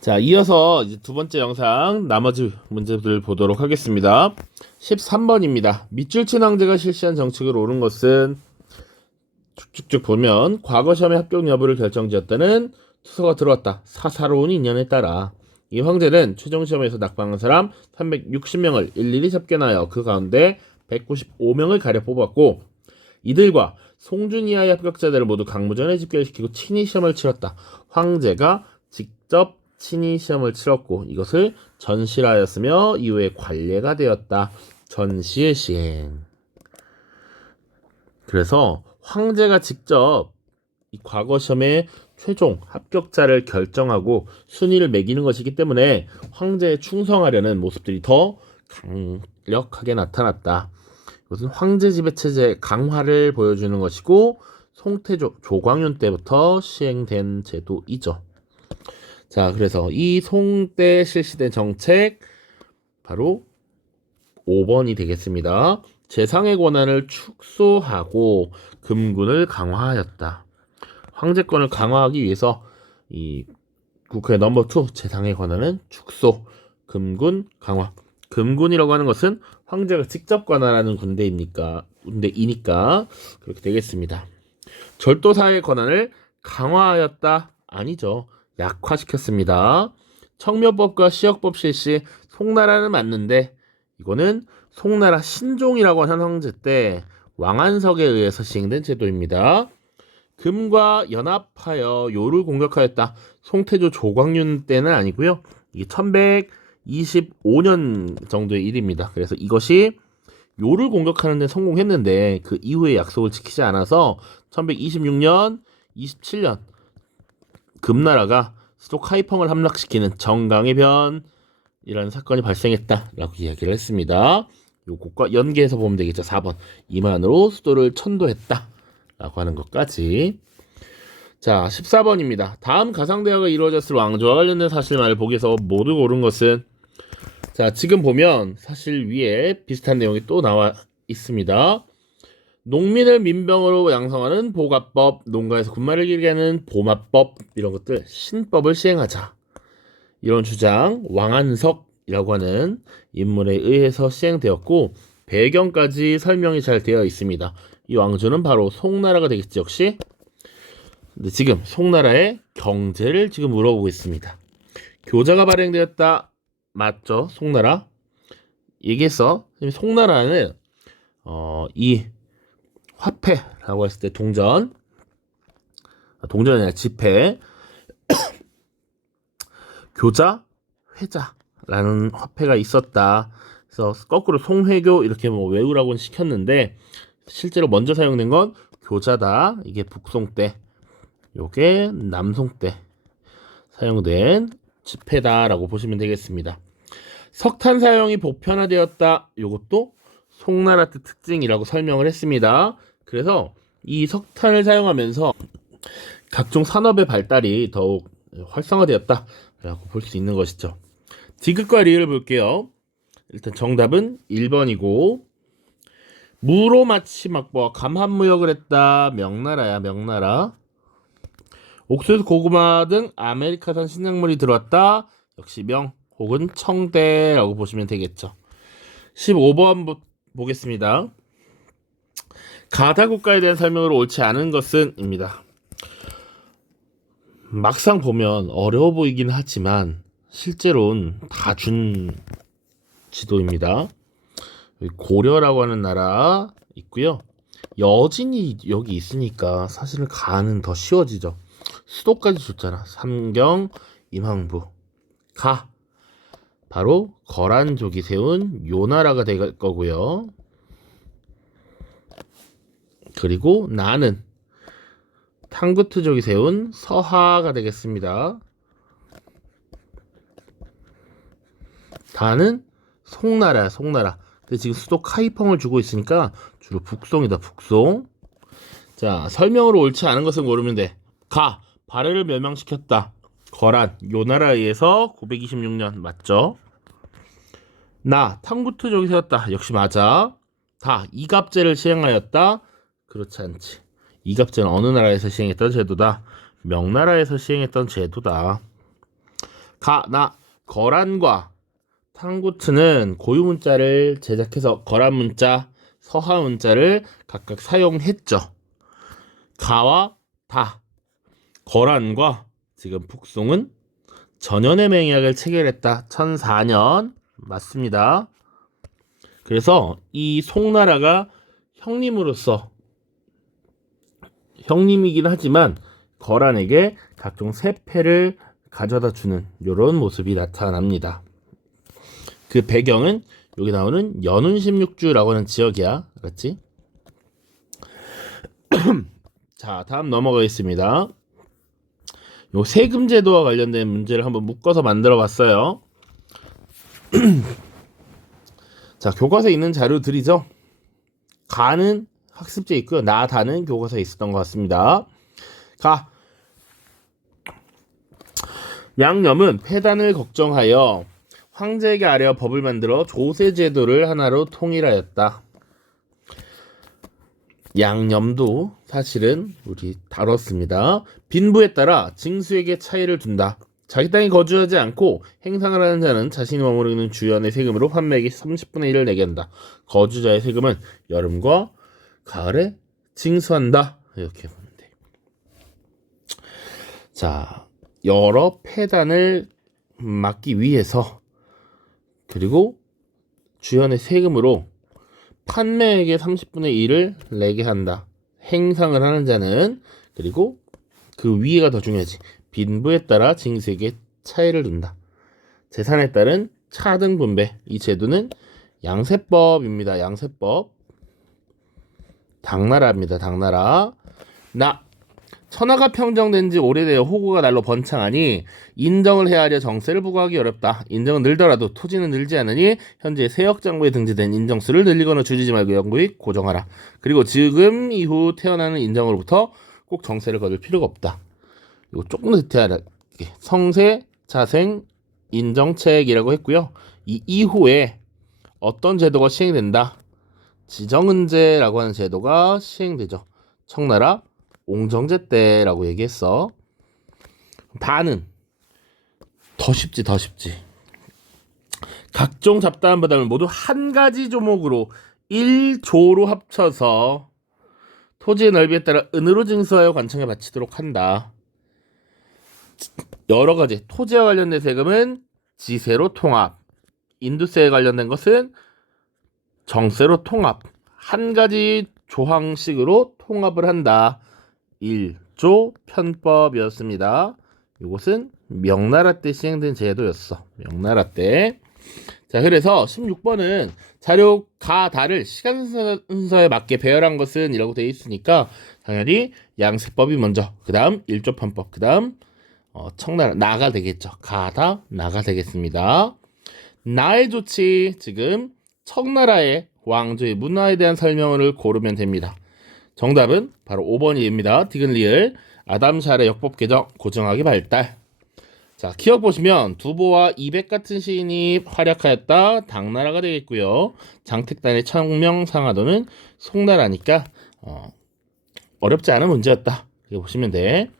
자, 이어서 이제 두 번째 영상 나머지 문제들 보도록 하겠습니다. 13번입니다. 밑줄 친 황제가 실시한 정책을 옳은 것은 쭉쭉쭉 보면 과거 시험에 합격 여부를 결정지었다는 투서가 들어왔다. 사사로운 인연에 따라 이 황제는 최종 시험에서 낙방한 사람 360명을 일일이 접견하여 그 가운데 195명을 가려 뽑았고 이들과 송준 이하의 합격자들을 모두 강무전에 집결시키고 친히 시험을 치렀다. 황제가 직접 친히 시험을 치렀고 이것을 전시하였으며 이후에 관례가 되었다. 전시의 시행. 그래서 황제가 직접 이 과거 시험의 최종 합격자를 결정하고 순위를 매기는 것이기 때문에 황제에 충성하려는 모습들이 더 강력하게 나타났다. 이것은 황제 지배 체제 강화를 보여주는 것이고 송태조, 조광윤 때부터 시행된 제도이죠. 자, 그래서 이 송 때 실시된 정책 바로 5번이 되겠습니다. 재상의 권한을 축소하고 금군을 강화하였다. 황제권을 강화하기 위해서 이 국회 넘버 2 재상의 권한은 축소, 금군 강화. 금군이라고 하는 것은 황제가 직접 관할하는 군대이니까 그렇게 되겠습니다. 절도사의 권한을 강화하였다? 아니죠. 약화시켰습니다. 청묘법과 시역법 실시, 송나라는 맞는데 이거는 송나라 신종이라고 하는 황제 때 왕안석에 의해서 시행된 제도입니다. 금과 연합하여 요를 공격하였다. 송태조 조광윤 때는 아니고요. 이게 1125년 정도의 일입니다. 그래서 이것이 요를 공격하는 데 성공했는데 그 이후에 약속을 지키지 않아서 1126년, 27년 금나라가 수도 카이펑을 함락시키는 정강의 변이라는 사건이 발생했다라고 이야기를 했습니다. 요것과 연계해서 보면 되겠죠. 4번 이만으로 수도를 천도했다 라고 하는 것까지. 자, 14번입니다. 다음 가상대화가 이루어졌을 왕조와 관련된 사실만을 보기에서 모두 고른 것은 자, 지금 보면 사실 위에 비슷한 내용이 또 나와 있습니다. 농민을 민병으로 양성하는 보가법, 농가에서 군말을 길게 하는 보마법, 이런 것들 신법을 시행하자. 이런 주장 왕안석이라고 하는 인물에 의해서 시행되었고 배경까지 설명이 잘 되어 있습니다. 이 왕조는 바로 송나라가 되겠지 역시. 근데 지금 송나라의 경제를 지금 물어보고 있습니다. 교자가 발행되었다. 맞죠? 송나라. 얘기해서 송나라는 이 화폐라고 했을 때 동전이 아니라 지폐, 교자, 회자라는 화폐가 있었다. 그래서 거꾸로 송회교 이렇게 뭐 외우라고는 시켰는데 실제로 먼저 사용된 건 교자다. 이게 북송 때, 요게 남송 때 사용된 지폐다라고 보시면 되겠습니다. 석탄 사용이 보편화되었다. 요것도 송나라 때 특징이라고 설명을 했습니다. 그래서 이 석탄을 사용하면서 각종 산업의 발달이 더욱 활성화되었다라고 볼 수 있는 것이죠. 디귿과 리을 볼게요. 일단 정답은 1번이고 무로 마치 막부와 감한무역을 했다. 명나라야, 명나라. 옥수수, 고구마 등 아메리카산 신작물이 들어왔다. 역시 명 혹은 청대라고 보시면 되겠죠. 15번 보겠습니다. 가다 국가에 대한 설명으로 옳지 않은 것은 입니다. 막상 보면 어려워 보이긴 하지만 실제로는 다 준 지도입니다. 고려라고 하는 나라 있고요. 여진이 여기 있으니까 사실은 가는 더 쉬워지죠. 수도까지 줬잖아. 삼경, 임항부. 가. 바로 거란족이 세운 요나라가 될 거고요. 그리고 나는 탕구트족이 세운 서하가 되겠습니다. 다는 송나라야, 송나라. 근데 지금 수도 카이펑을 주고 있으니까 주로 북송이다, 북송. 자, 설명으로 옳지 않은 것을 고르면 돼. 가, 발해를 멸망시켰다. 거란, 요나라에 의해서 926년 맞죠? 나, 탕구트족이 세웠다. 역시 맞아. 다, 이갑제를 시행하였다. 그렇지 않지. 이갑제는 어느 나라에서 시행했던 제도다? 명나라에서 시행했던 제도다. 거란과 탕구트는 고유 문자를 제작해서 거란 문자, 서하 문자를 각각 사용했죠. 가와 다, 거란과 지금 북송은 전연의 맹약을 체결했다. 1004년 맞습니다. 그래서 이 송나라가 형님으로서 형님이긴 하지만 거란에게 각종 세패를 가져다 주는 이런 모습이 나타납니다. 그 배경은 여기 나오는 연운 16주라고 하는 지역이야. 알았지? 자, 다음 넘어가겠습니다. 요 세금 제도와 관련된 문제를 한번 묶어서 만들어 봤어요. 자, 교과서에 있는 자료들이죠. 가는 학습지에 있고요. 다는 교과서에 있었던 것 같습니다. 양념은 폐단을 걱정하여 황제에게 아뢰어 법을 만들어 조세 제도를 하나로 통일하였다. 양념도 사실은 우리 다뤘습니다. 빈부에 따라 징수에게 차이를 둔다. 자기 땅에 거주하지 않고 행상을 하는 자는 자신이 머무르고 있는 주연의 세금으로 판매액의 30분의 1을 내게 한다. 거주자의 세금은 여름과 가을에 징수한다. 이렇게 보면 돼. 자, 여러 폐단을 막기 위해서 그리고 주연의 세금으로 판매액의 30분의 1을 내게 한다. 행상을 하는 자는 그리고 그 위에가 더 중요하지. 빈부에 따라 징수에게 차이를 둔다. 재산에 따른 차등 분배. 이 제도는 양세법입니다. 양세법. 당나라입니다. 당나라. 천하가 평정된 지 오래되어 호구가 날로 번창하니 인정을 헤아려 정세를 부과하기 어렵다. 인정은 늘더라도 토지는 늘지 않으니 현재 세역장부에 등재된 인정수를 늘리거나 줄이지 말고 영구히 고정하라. 그리고 지금 이후 태어나는 인정으로부터 꼭 정세를 거둘 필요가 없다. 이거 조금 더 디테일하게 성세, 자생, 인정책이라고 했고요. 이 이후에 어떤 제도가 시행된다. 지정은제라고 하는 제도가 시행되죠. 청나라 옹정제 때라고 얘기했어. 다는 더 쉽지. 각종 잡다한 부담을 모두 한 가지 조목으로 1조로 합쳐서 토지의 넓이에 따라 은으로 징수하여 관청에 바치도록 한다. 여러 가지 토지와 관련된 세금은 지세로 통합, 인두세에 관련된 것은 정세로 통합, 한 가지 조항식으로 통합을 한다. 1조 편법이었습니다. 이것은 명나라 때 시행된 제도였어. 명나라 때. 자, 그래서 16번은 자료 가다를 시간 순서에 맞게 배열한 것은 이라고 되어 있으니까 당연히 양세법이 먼저, 그 다음 1조 편법, 그 다음 청나라 나가 되겠죠. 가다 나가 되겠습니다. 나의 조치, 지금 청나라의 왕조의 문화에 대한 설명을 고르면 됩니다. 정답은 바로 5번이 됩니다. 디근리을 아담 샬의 역법 개정 고정하기 발달. 자, 기억 보시면 두보와 이백 같은 시인이 활약하였다. 당나라가 되겠고요. 장택단의 청명상하도는 송나라니까 어렵지 않은 문제였다. 이렇게 보시면 돼.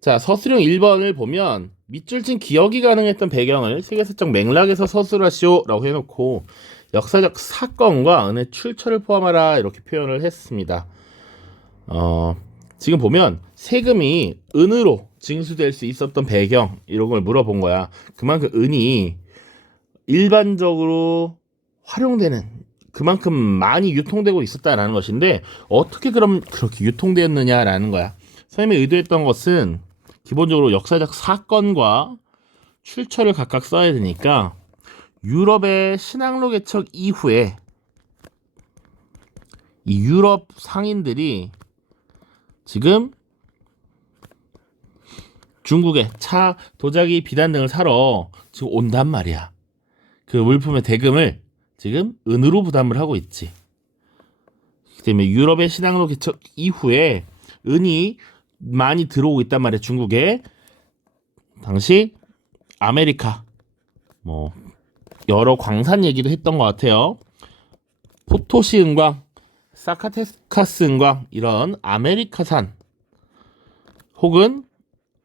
자, 서술형 1번을 보면 밑줄 친 기억이 가능했던 배경을 세계사적 맥락에서 서술하시오라고 해놓고 역사적 사건과 은의 출처를 포함하라 이렇게 표현을 했습니다. 지금 보면 세금이 은으로 징수될 수 있었던 배경 이런 걸 물어본 거야. 그만큼 은이 일반적으로 활용되는 그만큼 많이 유통되고 있었다라는 것인데 어떻게 그럼 그렇게 유통되었느냐라는 거야. 선생님이 의도했던 것은 기본적으로 역사적 사건과 출처를 각각 써야 되니까 유럽의 신앙로 개척 이후에 이 유럽 상인들이 지금 중국에 차, 도자기, 비단 등을 사러 지금 온단 말이야. 그 물품의 대금을 지금 은으로 부담을 하고 있지. 그렇기 때문에 유럽의 신앙로 개척 이후에 은이 많이 들어오고 있단 말이야. 중국에 당시 아메리카 여러 광산 얘기도 했던 것 같아요. 포토시 은광, 사카테스카스 은광 이런 아메리카산 혹은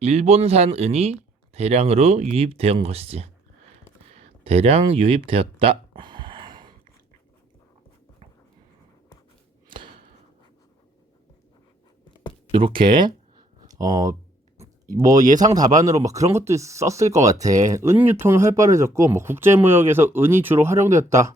일본산 은이 대량으로 유입된 것이지. 대량 유입되었다. 이렇게 뭐 예상 답안으로 막 그런 것도 썼을 것 같아. 은 유통이 활발해졌고 뭐 국제무역에서 은이 주로 활용되었다.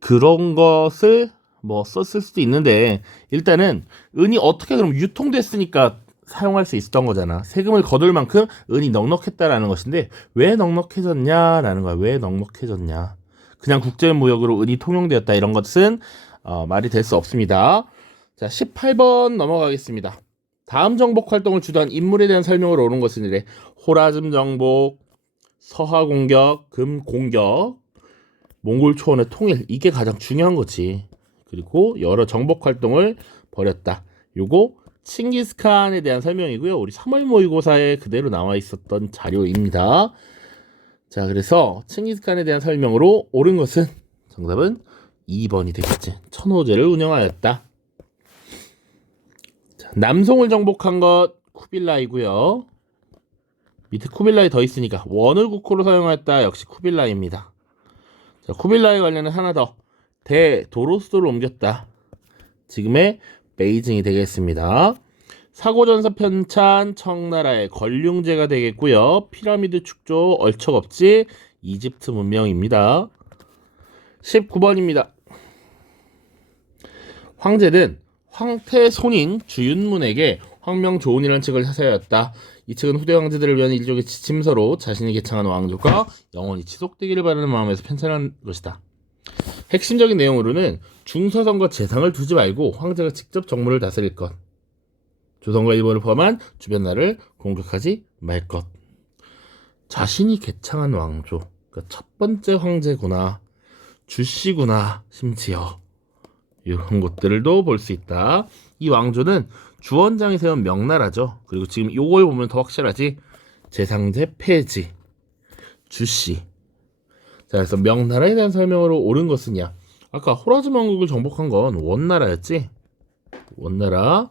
그런 것을 뭐 썼을 수도 있는데 일단은 은이 어떻게 그럼 유통됐으니까 사용할 수 있었던 거잖아. 세금을 거둘 만큼 은이 넉넉했다라는 것인데 왜 넉넉해졌냐라는 거야. 왜 넉넉해졌냐. 그냥 국제무역으로 은이 통용되었다 이런 것은 말이 될 수 없습니다. 자, 18번 넘어가겠습니다. 다음 정복 활동을 주도한 인물에 대한 설명을 옳은 것은 이래. 호라즘 정복, 서하 공격, 금 공격, 몽골 초원의 통일 이게 가장 중요한 거지. 그리고 여러 정복 활동을 벌였다. 요거 칭기스칸에 대한 설명이고요. 우리 3월 모의고사에 그대로 나와 있었던 자료입니다. 자, 그래서 칭기스칸에 대한 설명으로 옳은 것은 정답은 2번이 되겠지. 천호제를 운영하였다. 자, 남송을 정복한 것 쿠빌라이고요. 밑에 쿠빌라이 더 있으니까 원을 국호로 사용하였다. 역시 쿠빌라이입니다. 자, 쿠빌라이 관련은 하나 더. 대도로스도를 옮겼다. 지금의 베이징이 되겠습니다. 사고전서 편찬 청나라의 권륭제가 되겠고요. 피라미드 축조 얼척없지 이집트 문명입니다. 19번입니다. 황제는 황태손인 주윤문에게 황명조운이라는 책을 사서였다. 이 책은 후대 황제들을 위한 일종의 지침서로 자신이 개창한 왕조가 영원히 지속되기를 바라는 마음에서 편찬한 것이다. 핵심적인 내용으로는 중서성과 재상을 두지 말고 황제가 직접 정무를 다스릴 것, 조선과 일본을 포함한 주변 나라를 공격하지 말 것, 자신이 개창한 왕조, 그러니까 첫 번째 황제구나, 주씨구나, 심지어 이런 것들도 볼 수 있다. 이 왕조는 주원장이 세운 명나라죠. 그리고 지금 요걸 보면 더 확실하지. 재상제 폐지, 주씨. 자, 그래서 명나라에 대한 설명으로 옳은 것은야. 아까 호라즘 왕국을 정복한 건 원나라였지. 원나라.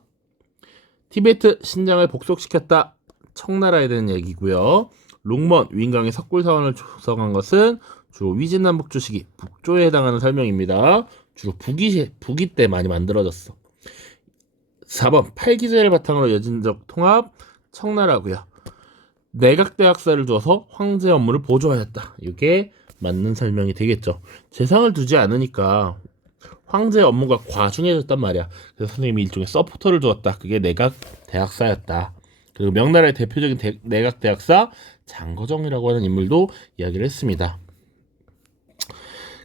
티베트 신장을 복속시켰다. 청나라에 대한 얘기고요. 롱먼 윈강의 석굴사원을 조성한 것은 주로 위진남북조 시기 북조에 해당하는 설명입니다. 주로 북이 때 많이 만들어졌어. 4번 팔기제를 바탕으로 여진적 통합 청나라고요. 내각대학사를 두어서 황제 업무를 보조하였다. 이게 맞는 설명이 되겠죠. 재상을 두지 않으니까 황제 업무가 과중해졌단 말이야. 그래서 선생님이 일종의 서포터를 두었다. 그게 내각대학사였다. 그리고 명나라의 대표적인 내각대학사 장거정이라고 하는 인물도 이야기를 했습니다.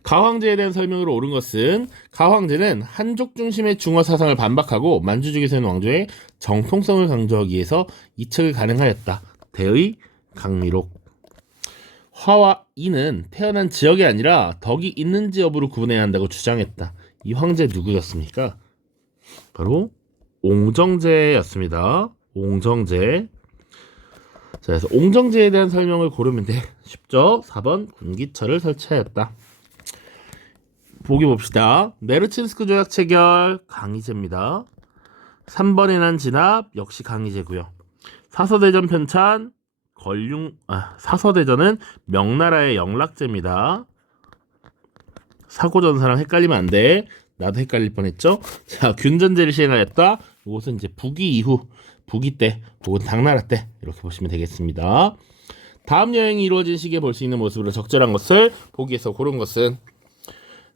가황제에 대한 설명으로 옳은 것은 가황제는 한족 중심의 중화 사상을 반박하고 만주족에 세운 왕조의 정통성을 강조하기 위해서 이 책을 가능하였다. 대의 강미록. 화와 이는 태어난 지역이 아니라 덕이 있는지 여부를 구분해야 한다고 주장했다. 이 황제 누구였습니까? 바로 옹정제였습니다. 옹정제. 자, 그래서 옹정제에 대한 설명을 고르면 돼. 쉽죠? 4번 군기처를 설치하였다. 보기 봅시다. 네르친스크 조약 체결 강희제입니다. 3번에 난 진압 역시 강희제고요. 사서대전 편찬 사서대전은 명나라의 영락제입니다. 사고전사랑 헷갈리면 안 돼. 나도 헷갈릴 뻔했죠. 자, 균전제를 시행하였다. 이것은 이제 북이 이후 북이 때 혹은 당나라 때 이렇게 보시면 되겠습니다. 다음 여행이 이루어진 시기에 볼 수 있는 모습으로 적절한 것을 보기에서 고른 것은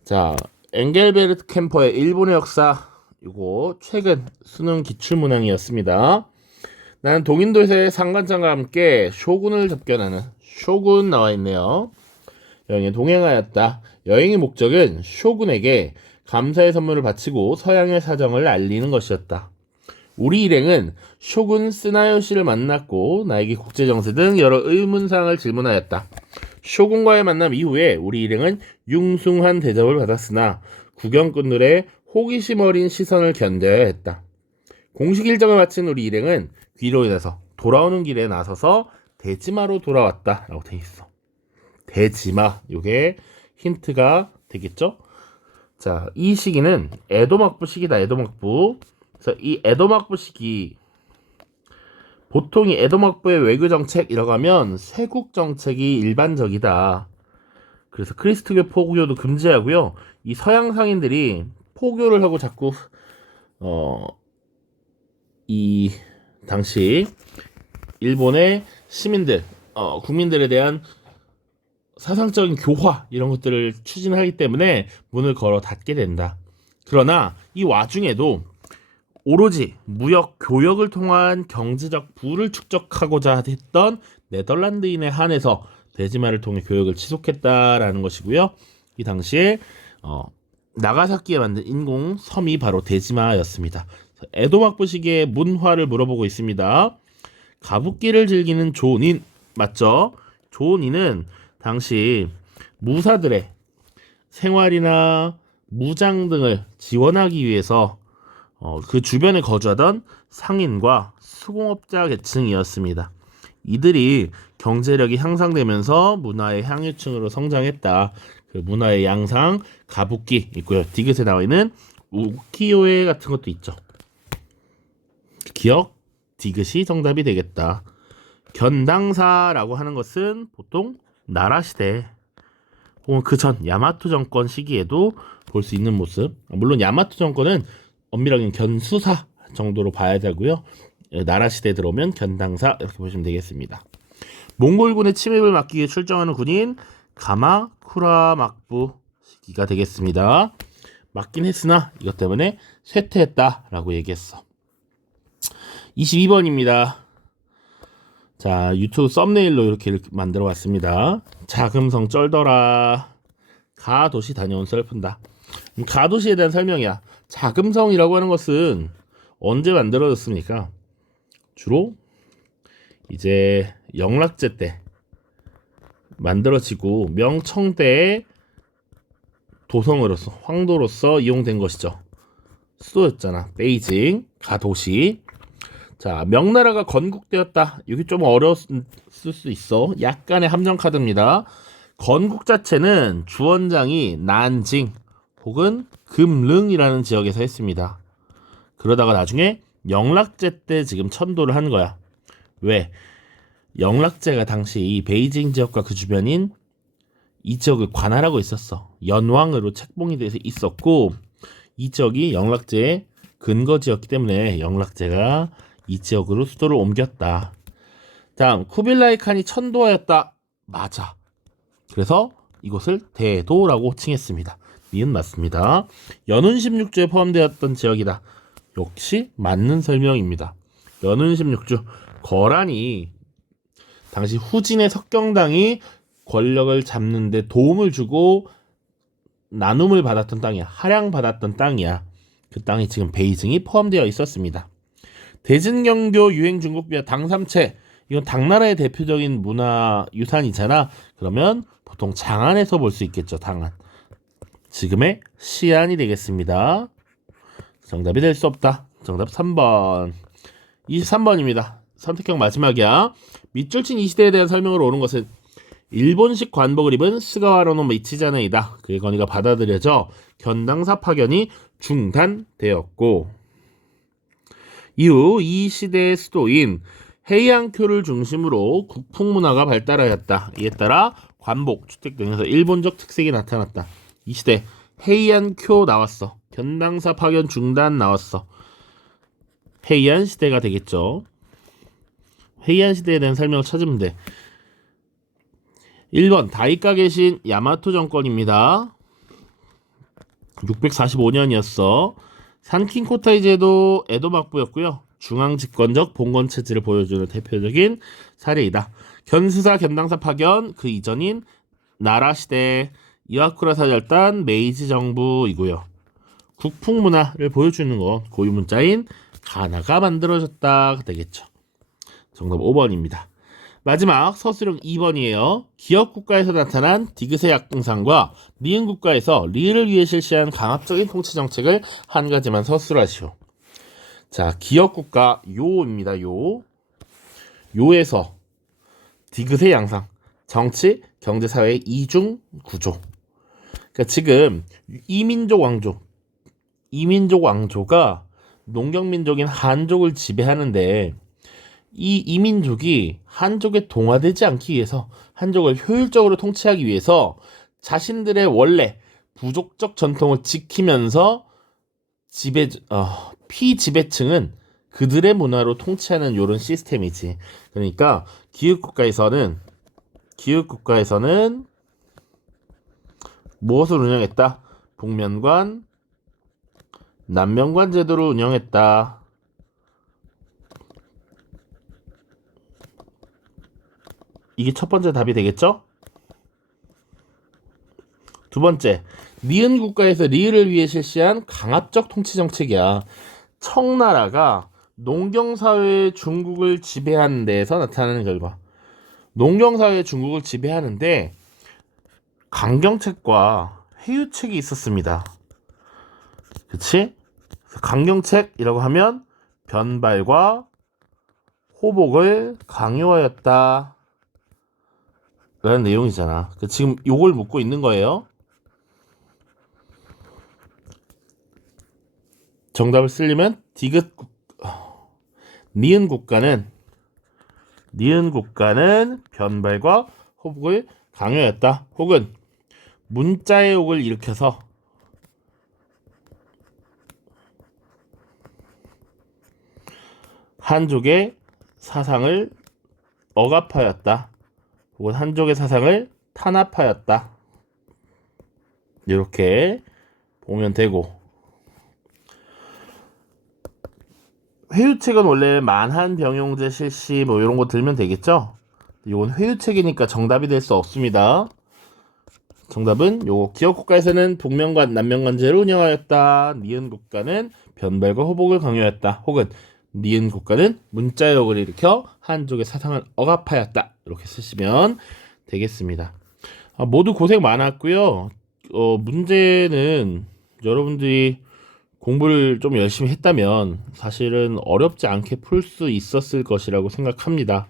자, 엥겔베르트 캠퍼의 일본의 역사 이거 최근 수능 기출문항이었습니다. 나는 동인도에서의 상관장과 함께 쇼군을 접견하는 쇼군 나와 있네요. 여행에 동행하였다. 여행의 목적은 쇼군에게 감사의 선물을 바치고 서양의 사정을 알리는 것이었다. 우리 일행은 쇼군 스나요시를 만났고 나에게 국제정세 등 여러 의문사항을 질문하였다. 쇼군과의 만남 이후에 우리 일행은 융숭한 대접을 받았으나 구경꾼들의 호기심 어린 시선을 견뎌야 했다. 공식 일정을 마친 우리 일행은 귀로 인해서 돌아오는 길에 나서서 대지마로 돌아왔다 라고 돼 있어. 대지마, 요게 힌트가 되겠죠? 자, 이 시기는 에도 막부 시기다. 에도 막부. 그래서 이 에도 막부 시기 보통 이 에도막부의 외교 정책이라고 하면 쇄국 정책이 일반적이다. 그래서 크리스트교 포교도 금지하고요. 이 서양 상인들이 포교를 하고 자꾸 이 당시 일본의 시민들, 국민들에 대한 사상적인 교화 이런 것들을 추진하기 때문에 문을 걸어 닫게 된다. 그러나 이 와중에도 오로지 무역 교역을 통한 경제적 부를 축적하고자 했던 네덜란드인에 한해서 대지마를 통해 교역을 지속했다라는 것이고요. 이 당시에 나가사키에 만든 인공 섬이 바로 대지마였습니다. 에도막부 시기의 문화를 물어보고 있습니다. 가부끼를 즐기는 조인 맞죠? 조인은 당시 무사들의 생활이나 무장 등을 지원하기 위해서 그 주변에 거주하던 상인과 수공업자 계층이었습니다. 이들이 경제력이 향상되면서 문화의 향유층으로 성장했다. 그 문화의 양상, 가부끼 있고요. 디귿에 나와 있는 우키요에 같은 것도 있죠. 기억, 디귿이 정답이 되겠다. 견당사라고 하는 것은 보통 나라시대 혹은 그 전 야마토 정권 시기에도 볼 수 있는 모습. 물론 야마토 정권은 엄밀하게는 견수사 정도로 봐야 되고요. 나라 시대에 들어오면 견당사 이렇게 보시면 되겠습니다. 몽골군의 침입을 막기 위해 출정하는 군인 가마쿠라 막부 시기가 되겠습니다. 막긴 했으나 이것 때문에 쇠퇴했다라고 얘기했어. 22번입니다. 자, 유튜브 썸네일로 이렇게 만들어 봤습니다. 자금성 쩔더라. 가도시 다녀온 썰푼다. 가도시에 대한 설명이야. 자금성이라고 하는 것은 언제 만들어졌습니까? 주로 이제 영락제 때 만들어지고 명청대의 도성으로서 황도로서 이용된 것이죠. 수도였잖아. 베이징 가도시. 자, 명나라가 건국되었다. 여기 좀 어려웠을 수 있어. 약간의 함정 카드입니다. 건국 자체는 주원장이 난징 혹은 금릉이라는 지역에서 했습니다. 그러다가 나중에 영락제 때 지금 천도를 한 거야. 왜? 영락제가 당시 이 베이징 지역과 그 주변인 이 지역을 관할하고 있었어. 연왕으로 책봉이 돼서 있었고 이 지역이 영락제의 근거지였기 때문에 영락제가 이 지역으로 수도를 옮겼다. 다음 쿠빌라이 칸이 천도하였다. 맞아. 그래서 이곳을 대도라고 칭했습니다. 니은 맞습니다. 연운 16주에 포함되었던 지역이다. 역시 맞는 설명입니다. 연운 16주 거란이 당시 후진의 석경당이 권력을 잡는 데 도움을 주고 나눔을 받았던 땅이야. 할양받았던 땅이야. 그 땅이 지금 베이징이 포함되어 있었습니다. 대진경교 유행 중국비와 당삼채 이건 당나라의 대표적인 문화 유산이잖아. 그러면 보통 장안에서 볼 수 있겠죠. 당안. 지금의 시안이 되겠습니다. 정답이 될 수 없다. 정답 3번. 23번입니다. 선택형 마지막이야. 밑줄친 이 시대에 대한 설명으로 오는 것은 일본식 관복을 입은 스가와로노 미치자네이다. 그의 건의가 받아들여져 견당사 파견이 중단되었고 이후 이 시대의 수도인 헤이안쿄를 중심으로 국풍문화가 발달하였다. 이에 따라 관복, 주택 등에서 일본적 특색이 나타났다. 이 시대 헤이안쿄 나왔어. 견당사 파견 중단 나왔어. 헤이안 시대가 되겠죠. 헤이안 시대에 대한 설명을 찾으면 돼. 1번 다이카 계신 야마토 정권입니다. 645년이었어. 산킹코타이 제도 에도 막부였고요. 중앙 집권적 봉건 체제를 보여주는 대표적인 사례이다. 견수사 견당사 파견 그 이전인 나라 시대 이와쿠라 사절단 메이지 정부이고요. 국풍 문화를 보여주는 건 고유 문자인 가나가 만들어졌다 되겠죠. 정답 5번입니다. 마지막 서술형 2번이에요. 기업 국가에서 나타난 디귿의 약등상과 니은 국가에서 리을 위해 실시한 강압적인 통치 정책을 한 가지만 서술하시오. 자, 기업 국가 요입니다. 요에서 디귿의 양상, 정치, 경제, 사회의 이중 구조. 그러니까 지금 이민족 왕조가 농경민족인 한족을 지배하는데 이 이민족이 한족에 동화되지 않기 위해서, 한족을 효율적으로 통치하기 위해서 자신들의 원래 부족적 전통을 지키면서 피지배층은 그들의 문화로 통치하는 이런 시스템이지. 그러니까 기획국가에서는 무엇을 운영했다? 북면관, 남면관 제도를 운영했다. 이게 첫 번째 답이 되겠죠? 두 번째, 니은 국가에서 리을을 위해 실시한 강압적 통치 정책이야. 청나라가 농경사회의 중국을 지배하는 데에서 나타나는 결과. 농경사회의 중국을 지배하는데 강경책과 회유책이 있었습니다. 그치? 강경책이라고 하면 변발과 호복을 강요하였다 라는 내용이잖아. 지금 요걸 묻고 있는 거예요. 정답을 쓰려면 니은 국가는 변발과 호복을 강요했다. 혹은 문자의 옥을 일으켜서 한족의 사상을 억압하였다. 혹은 한족의 사상을 탄압하였다. 이렇게 보면 되고, 회유책은 원래 만한 병용제 실시 뭐 이런 거 들면 되겠죠? 이건 회유책이니까 정답이 될 수 없습니다. 정답은 요거. 기역국가에서는 북면관, 남면관제를 운영하였다. 니은 국가는 변발과 호복을 강요했다. 혹은 니은 국가는 문자역을 일으켜 한족의 사상을 억압하였다. 이렇게 쓰시면 되겠습니다. 모두 고생 많았고요. 문제는 여러분들이 공부를 좀 열심히 했다면 사실은 어렵지 않게 풀 수 있었을 것이라고 생각합니다.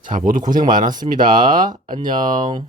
자, 모두 고생 많았습니다. 안녕.